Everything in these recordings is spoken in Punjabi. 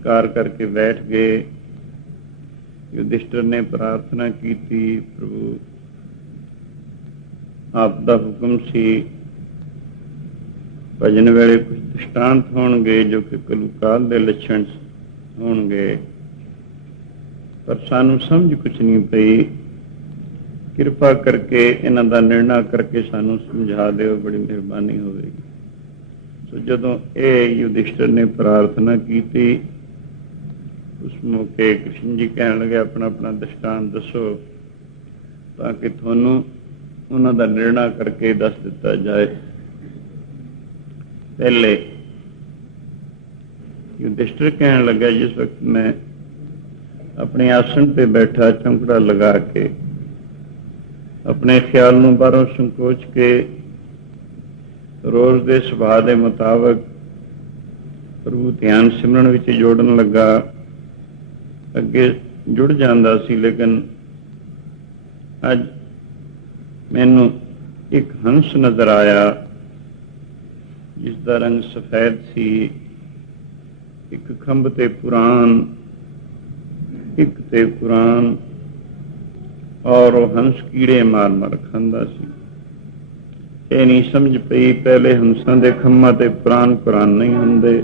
ਨਮਸਕਾਰ ਕਰਕੇ ਬੈਠ ਗਏ। ਯੁਧਿਸ਼ਟਰ ਨੇ ਪ੍ਰਾਰਥਨਾ ਕੀਤੀ, ਪ੍ਰਭੂ, ਆਪ ਦਾ ਹੁਕਮ ਸੀ। ਭਜਨ ਵੇਲੇ ਕੁਝ ਦ੍ਰਿਸ਼ਟਾਂਤ ਹੋਣਗੇ ਜੋ ਕਿ ਕਲੂਕਾਲ ਦੇ ਲੱਛਣ ਹੋਣਗੇ। ਪਰ ਸਾਨੂੰ ਸਮਝ ਕੁਝ ਨਹੀਂ ਪਈ। ਕਿਰਪਾ ਕਰਕੇ ਇਹਨਾਂ ਦਾ ਨਿਰਣਾ ਕਰਕੇ ਸਾਨੂੰ ਸਮਝਾ ਦਿਓ, ਬੜੀ ਮਿਹਰਬਾਨੀ ਹੋਵੇਗੀ। ਸੋ ਜਦੋਂ ਇਹ ਯੁਧਿਸ਼ਟਰ ਨੇ ਪ੍ਰਾਰਥਨਾ ਕੀਤੀ ਉਸ ਮੌਕੇ ਕ੍ਰਿਸ਼ਨ ਜੀ ਕਹਿਣ ਲੱਗੇ, ਆਪਣਾ ਆਪਣਾ ਦ੍ਰਿਸ਼ਟਾਂਤ ਦੱਸੋ, ਤਾਂ ਕਿ ਤੁਹਾਨੂੰ ਉਹਨਾਂ ਦਾ ਨਿਰਣਾ ਕਰਕੇ ਦੱਸ ਦਿੱਤਾ ਜਾਏ। ਪਹਿਲੇ ਯੁਧਿਸ਼ਟਰ ਕਹਿਣ ਲੱਗਾ, ਜਿਸ ਵਕਤ ਮੈਂ ਆਪਣੇ ਆਸਣ ਤੇ ਬੈਠਾ, ਚੌਂਕੜਾ ਲਗਾ ਕੇ, ਆਪਣੇ ਖਿਆਲ ਨੂੰ ਬਾਹਰੋਂ ਸੰਕੋਚ ਕੇ, ਰੋਜ਼ ਦੇ ਸੁਭਾਅ ਦੇ ਮੁਤਾਬਕ ਪ੍ਰਭੂ ਧਿਆਨ ਸਿਮਰਨ ਵਿੱਚ ਜੋੜਨ ਲੱਗਾ। ਅੱਗੇ ਜੁੜ ਜਾਂਦਾ ਸੀ, ਲੇਕਿਨ ਅੱਜ ਮੈਨੂੰ ਇੱਕ ਹੰਸ ਨਜ਼ਰ ਆਇਆ ਜਿਸ ਦਾ ਰੰਗ ਸਫੈਦ ਸੀ। ਇੱਕ ਖੰਭ ਤੇ ਪੁਰਾਨ ਇੱਕ ਤੇ ਪੁਰਾਨ ਔਰ ਉਹ ਹੰਸ ਕੀੜੇ ਮਾਰ ਮਾਰ ਖਾਂਦਾ ਸੀ। ਇਹ ਨਹੀਂ ਸਮਝ ਪਈ, ਪਹਿਲੇ ਹੰਸਾਂ ਦੇ ਖੰਮਾਂ ਤੇ ਪੁਰਾਨ ਕੁਰਾਨ ਨਹੀਂ ਹੁੰਦੇ।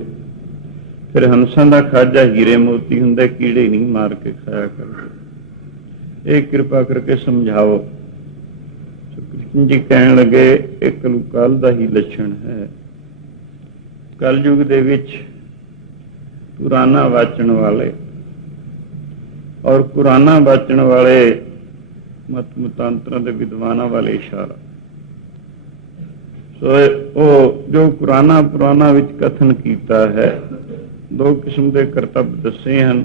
ਫਿਰ ਹੰਸਾਂ ਦਾ ਖਾਜਾ ਹੀਰੇ ਮੋਤੀ ਹੁੰਦੇ ਕੀੜੇ ਨਹੀਂ ਮਾਰ ਕੇ ਖਾਇਆ ਕਰਦੇ। ਇਹ ਕਿਰਪਾ ਕਰਕੇ ਸਮਝਾਓ। ਕ੍ਰਿਸ਼ਨ ਜੀ ਕਹਿਣ ਲੱਗੇ, ਇਹ ਕਲੂਕਾਲ ਦਾ ਹੀ ਲੱਛਣ ਹੈ। ਕਲਯੁਗ ਦੇ ਵਿੱਚ ਪੁਰਾਣਾ ਵਾਚਣ ਵਾਲੇ ਔਰ ਕੁਰਾਨਾ ਵਾਚਣ ਵਾਲੇ ਮਤ ਮਤਾਂਤਰਾਂ ਦੇ ਵਿਦਵਾਨਾਂ ਵਾਲੇ ਇਸ਼ਾਰਾ। ਸੋ ਉਹ ਜੋ ਕੁਰਾਨਾ ਪੁਰਾਣਾ ਵਿੱਚ ਕਥਨ ਕੀਤਾ ਹੈ ਦੋ ਕਿਸਮ ਦੇ ਕਰਤੱਵ ਦੱਸੇ ਹਨ।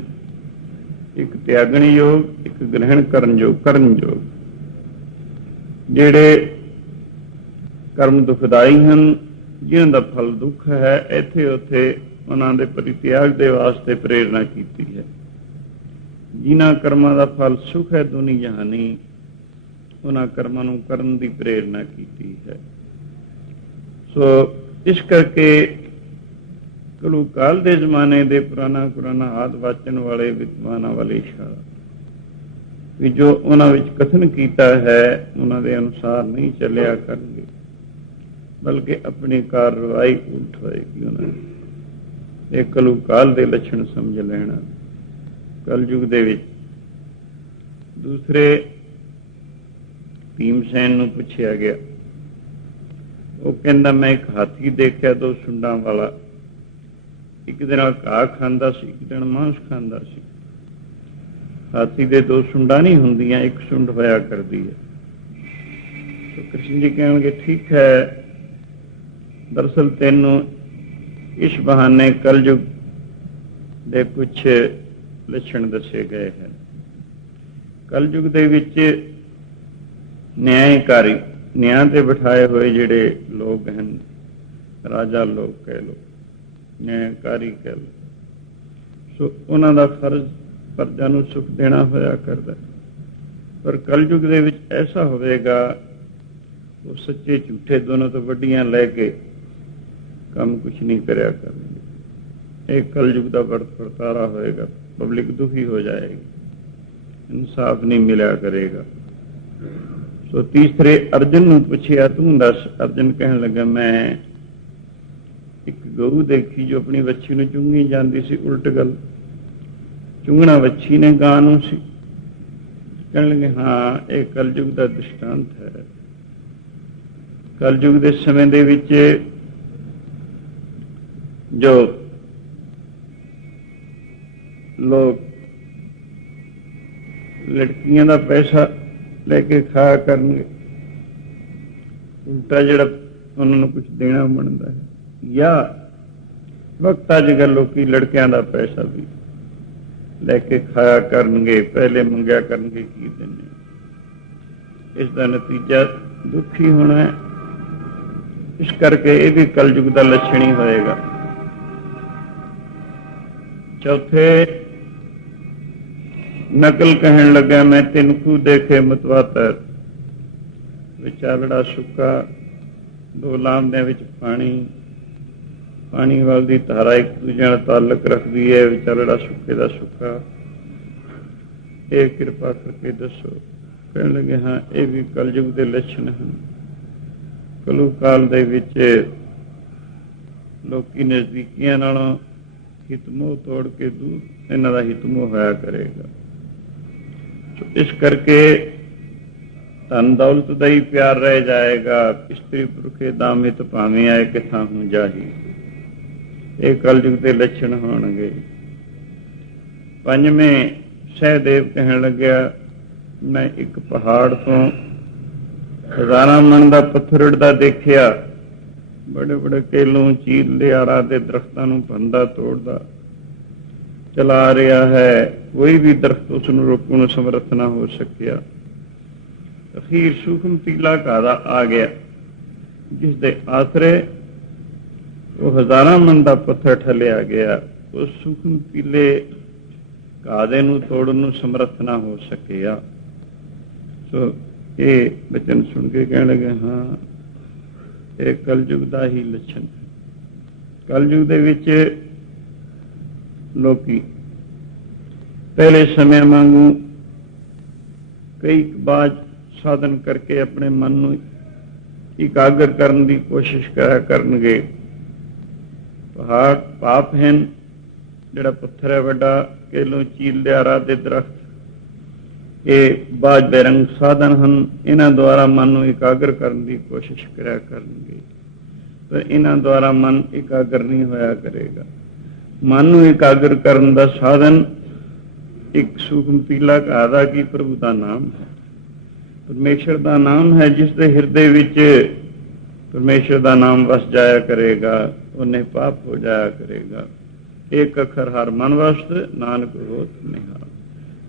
ਇੱਕ ਤਿਆਗਣ ਯੋਗ, ਇੱਕ ਗ੍ਰਹਿਣ ਕਰਨ ਯੋਗ ਕਰਨ ਯੋਗ। ਜਿਹੜੇ ਕਰਮ ਦੁਖਦਾਈ ਹਨ, ਜਿਨ੍ਹਾਂ ਦਾ ਫਲ ਦੁੱਖ ਹੈ ਇੱਥੇ ਉੱਥੇ ਉਹਨਾਂ ਦੇ ਪਰਿਤਿਆਗ ਦੇ ਵਾਸਤੇ ਪ੍ਰੇਰਣਾ ਕੀਤੀ ਹੈ। ਜਿਨ੍ਹਾਂ ਕਰਮਾਂ ਦਾ ਫਲ ਸੁਖ ਹੈ, ਦੁਨੀ ਜਹਾਨੀ, ਉਹਨਾਂ ਕਰਮਾਂ ਨੂੰ ਕਰਨ ਦੀ ਪ੍ਰੇਰਣਾ ਕੀਤੀ ਹੈ। ਸੋ, ਇਸ ਕਰਕੇ ਕਲੂਕਾਲ ਦੇ ਜ਼ਮਾਨੇ ਦੇ ਪੁਰਾਣਾ ਕੁਰਾਨਾ ਆਦ ਵਾਚਣ ਵਾਲੇ ਵਿਦਵਾਨਾਂ ਵਾਲੇ ਇਸ਼ਾਰਾ। ਵੀ ਜੋ ਉਹਨਾਂ ਵਿੱਚ ਕਥਨ ਕੀਤਾ ਹੈ, ਉਹਨਾਂ ਦੇ ਅਨੁਸਾਰ ਨਹੀਂ ਚੱਲਿਆ ਕਰਨਗੇ, ਬਲਕਿ ਆਪਣੀ ਕਾਰਵਾਈ ਉਲਟ ਹੋਏਗੀ ਉਹਨਾਂ ਦੀ। ਇਹ ਕਲੂਕਾਲ ਦੇ ਲੱਛਣ ਸਮਝ ਲੈਣਾ। ਕਲਯੁਗ ਦੇ ਵਿੱਚ ਦੂਸਰੇ ਭੀਮ ਸੈਨ ਨੂੰ ਪੁੱਛਿਆ ਗਿਆ। ਉਹ ਕਹਿੰਦਾ, ਮੈਂ ਇੱਕ ਹਾਥੀ ਦੇਖਿਆ, ਦੋ ਸੁੰਡਾਂ ਵਾਲਾ। ਇੱਕ ਦਿਨ ਘਾਹ ਖਾਂਦਾ ਸੀ, ਇੱਕ ਦਿਨ ਮਾਂਸ ਖਾਂਦਾ ਸੀ। ਹਾਥੀ ਦੇ ਦੋ ਸੁੰਡਾਂ ਨਹੀਂ ਹੁੰਦੀਆਂ, ਇੱਕ ਸੁੰਡ ਹੋਇਆ ਕਰਦੀ ਹੈ। ਸੋ ਕ੍ਰਿਸ਼ਨ ਜੀ ਕਹਿਣਗੇ, ਠੀਕ ਹੈ। ਦਰਸਲ ਤੈਨੂੰ ਇਸ ਬਹਾਨੇ ਕਲਯੁਗ ਦੇ ਕੁਝ ਲੱਛਣ ਦੱਸੇ ਗਏ ਹਨ। ਕਲਯੁਗ ਦੇ ਵਿੱਚ ਨਿਆਂਕਾਰੀ ਨਿਆਂ ਤੇ ਬਿਠਾਏ ਹੋਏ ਜਿਹੜੇ ਲੋਕ ਹਨ, ਰਾਜਾ ਲੋਕ ਕਹਿ ਲੋ ਨਿਆਂਕਾਰੀ ਕਹਿ ਸੋ ਉਹਨਾਂ ਦਾ ਫਰਜ਼ ਪਰਜਾ ਨੂੰ ਸੁਖ ਦੇਣਾ ਹੋਇਆ ਕਰਦਾ। ਪਰ ਕਲਯੁਗ ਦੇ ਵਿੱਚ ਐਸਾ ਹੋਵੇਗਾ, ਉਹ ਸੱਚੇ ਝੂਠੇ ਦੋਨੋਂ ਤੋਂ ਵੱਡੀਆਂ ਲੈ ਕੇ ਕੰਮ ਕੁਝ ਨਹੀਂ ਕਰਿਆ ਕਰਨਗੇ। ਇਹ ਕਲਯੁਗ ਦਾ ਵਰਤ ਵਰਤਾਰਾ ਹੋਏਗਾ, ਪਬਲਿਕ ਦੁਖੀ ਹੋ ਜਾਏਗੀ, ਇਨਸਾਫ ਨਹੀਂ ਮਿਲਿਆ ਕਰੇਗਾ। ਸੋ ਤੀਸਰੇ ਅਰਜਨ ਨੂੰ ਪੁੱਛਿਆ, ਤੂੰ ਦੱਸ, ਅਰਜਨ ਕਹਿਣ ਲੱਗਾ, ਮੈਂ ਇੱਕ ਗਊ ਦੇਖੀ ਜੋ ਆਪਣੀ ਵੱਛੀ ਨੂੰ ਚੁੰਗੀ ਜਾਂਦੀ ਸੀ, ਉਲਟ ਗੱਲ। ਚੁੰਗਣਾ ਵੱਛੀ ਨੇ ਗਾਂ ਨੂੰ ਸੀ। ਕਹਿਣ ਲੱਗੇ, ਹਾਂ, ਇਹ ਕਲਯੁਗ ਦਾ ਦ੍ਰਿਸ਼ਟਾਂਤ ਹੈ। ਕਲਯੁਗ ਦੇ ਸਮੇਂ ਦੇ ਵਿੱਚ ਜੋ ਲੋਕ ਲੜਕੀਆਂ ਦਾ ਪੈਸਾ ਲੈ ਕੇ ਖਾ ਕਰਨਗੇ, ਉਲਟਾ ਜਿਹੜਾ ਉਹਨਾਂ ਨੂੰ ਕੁਝ ਦੇਣਾ ਬਣਦਾ ਹੈ। ਜਾਂ ਵਕਤ ਅੱਜ ਕੱਲ੍ਹ ਲੋਕੀ ਲੜਕਿਆਂ ਦਾ ਪੈਸਾ ਵੀ ਲੈ ਕੇ ਖਾਇਆ ਕਰਨਗੇ, ਪਹਿਲੇ ਮੰਗਿਆ ਕਰਨਗੇ, ਕੀ ਦਿੰਦੇ ਇਸ ਦਾ ਨਤੀਜਾ ਦੁਖੀ ਹੋਣਾ ਹੈ। ਇਸ ਕਰਕੇ ਇਹ ਵੀ ਕਲਯੁਗ ਦਾ ਲੱਛਣ ਹੀ ਹੋਏਗਾ। ਚੌਥੇ, ਨਕਲ ਕਹਿਣ ਲੱਗਾ ਮੈਂ ਤਿੰਨਕੂ ਦੇਖੇ ਮਤਵਾਤਰ ਵਿਚਾਲੜਾ ਸੁੱਕਾ, ਦੋ ਲਾਮਦਿਆਂ ਵਿੱਚ ਪਾਣੀ ਪਾਣੀ ਵੱਲ ਦੀ ਧਾਰਾ ਇੱਕ ਦੂਜੇ ਨਾਲ ਤਾਲੁਕ ਰੱਖਦੀ ਹੈ ਵਿਚਾਲੜਾ ਸੁੱਕੇ ਦਾ ਸੁੱਕਾ ਇਹ ਕਿਰਪਾ ਕਰਕੇ ਦੱਸੋ। ਕਹਿਣ ਲੱਗੇ, ਹਾਂ, ਇਹ ਵੀ ਕਲਯੁਗ ਦੇ ਲੱਛਣ ਹਨ। ਕਲੂ ਕਾਲ ਦੇ ਵਿੱਚ ਲੋਕੀ ਨਜ਼ਦੀਕੀਆਂ ਨਾਲੋਂ ਹਿਤਮੋਹ ਤੋੜ ਕੇ ਦੂਰ ਇਹਨਾਂ ਦਾ ਹਿਤਮੋਹ ਹੋਇਆ ਕਰੇਗਾ। ਇਸ ਕਰਕੇ ਧਨ ਦੌਲਤ ਦਾ ਹੀ ਪਿਆਰ ਰਹਿ ਜਾਏਗਾ। ਇਸਤਰੀ ਪੁਰਖੇ ਦਾਮਿਤ ਭਾਵੇਂ ਆਏ ਕਿਥਾਂ ਹੂੰ ਜਾਹੀ। ਇਹ ਕਲਯੁਗ ਦੇ ਲੱਛਣ ਹੋਣਗੇ। ਪੰਜਵੇਂ ਸਹਿਦੇਵ ਕਹਿਣ ਲੱਗਿਆ, ਮੈਂ ਇੱਕ ਪਹਾੜ ਤੋਂ ਹਜ਼ਾਰਾਂ ਮਣ ਦਾ ਪੱਥਰ ਦੇਖਿਆ। ਬੜੇ ਬੜੇ ਕੇਲੋਂ ਚੀਲ ਲਿਆਰਾ ਦੇ ਦਰਖਤਾਂ ਨੂੰ ਭੰਦਾ ਤੋੜਦਾ ਚਲਾ ਰਿਹਾ ਹੈ। ਕੋਈ ਵੀ ਦਰਖਤ ਉਸ ਨੂੰ ਰੋਕਣ ਨੂੰ ਸਮਰੱਥ ਨਾ ਹੋ ਸਕਿਆ। ਅਖੀਰ ਸੂਖਮ ਤੀਲਾ ਕਾਦਾ ਆ ਗਿਆ ਜਿਸ ਦੇ ਆਸਰੇ ਉਹ ਹਜ਼ਾਰਾਂ ਮਨ ਦਾ ਪੱਥਰ ਠਲਿਆ ਗਿਆ। ਉਸ ਸੁਖਮ ਪੀਲੇ ਕਾਦੇ ਨੂੰ ਤੋੜਨ ਨੂੰ ਸਮਰੱਥ ਨਾ ਹੋ ਸਕਿਆ। ਸੋ ਇਹ ਬਚਨ ਸੁਣ ਕੇ ਕਹਿਣ ਲੱਗੇ, ਹਾਂ, ਇਹ ਕਲਯੁਗ ਦਾ ਹੀ ਲੱਛਣ ਹੈ। ਕਲਯੁਗ ਦੇ ਵਿੱਚ ਲੋਕੀ ਪਹਿਲੇ ਸਮੇਂ ਵਾਂਗੂ ਕਈ ਬਾਜ ਸਾਧਨ ਕਰਕੇ ਆਪਣੇ ਮਨ ਨੂੰ ਇਕਾਗਰ ਕਰਨ ਦੀ ਕੋਸ਼ਿਸ਼ ਕਰਿਆ ਕਰਨਗੇ। ਪਹਾੜ ਪਾਪ ਹਨ। ਜਿਹੜਾ ਪੱਥਰ ਹੈ ਵੱਡਾ ਕੇਲੋਂ ਚੀਲ ਲਿਆਰਾ ਦੇ ਦਰਖਤ। ਇਹ ਬਾਜ ਬੇਰੰਗ ਸਾਧਨ ਹਨ। ਇਹਨਾਂ ਦੁਆਰਾ ਮਨ ਨੂੰ ਇਕਾਗਰ ਕਰਨ ਦੀ ਕੋਸ਼ਿਸ਼ ਕਰਿਆ ਕਰਨਗੇ। ਪਰ ਇਹਨਾਂ ਦੁਆਰਾ ਮਨ ਇਕਾਗਰ ਨਹੀਂ ਹੋਇਆ ਕਰੇਗਾ। ਮਨ ਨੂੰ ਇਕਾਗਰ ਕਰਨ ਦਾ ਸਾਧਨ ਇੱਕ ਸੁਖਮਤੀਲਾ ਪੀਲਾ ਕਾਦਾ ਕੀ ਪ੍ਰਭੂ ਦਾ ਨਾਮ ਹੈ। ਪਰਮੇਸ਼ਰ ਦਾ ਨਾਮ ਹੈ, ਜਿਸ ਦੇ ਹਿਰਦੇ ਵਿੱਚ ਪਰਮੇਸ਼ਰ ਦਾ ਨਾਮ ਵਸ ਜਾਇਆ ਕਰੇਗਾ, ਉਹਨੇ ਪਾਪ ਹੋ ਜਾਇਆ ਕਰੇਗਾ। ਇੱਕ ਅੱਖਰ ਹਰ ਮਨ ਵਸਤ, ਨਾਨਕ ਹੋਤ ਨਿਹਾਲ।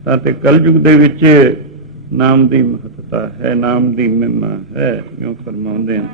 ਤਾਂ ਤੇ ਕਲਯੁਗ ਦੇ ਵਿੱਚ ਨਾਮ ਦੀ ਮਹੱਤਤਾ ਹੈ, ਨਾਮ ਦੀ ਮਹਿਮਾ ਹੈ ਕਿਉਂ ਫਰਮਾਉਂਦੇ ਹਨ।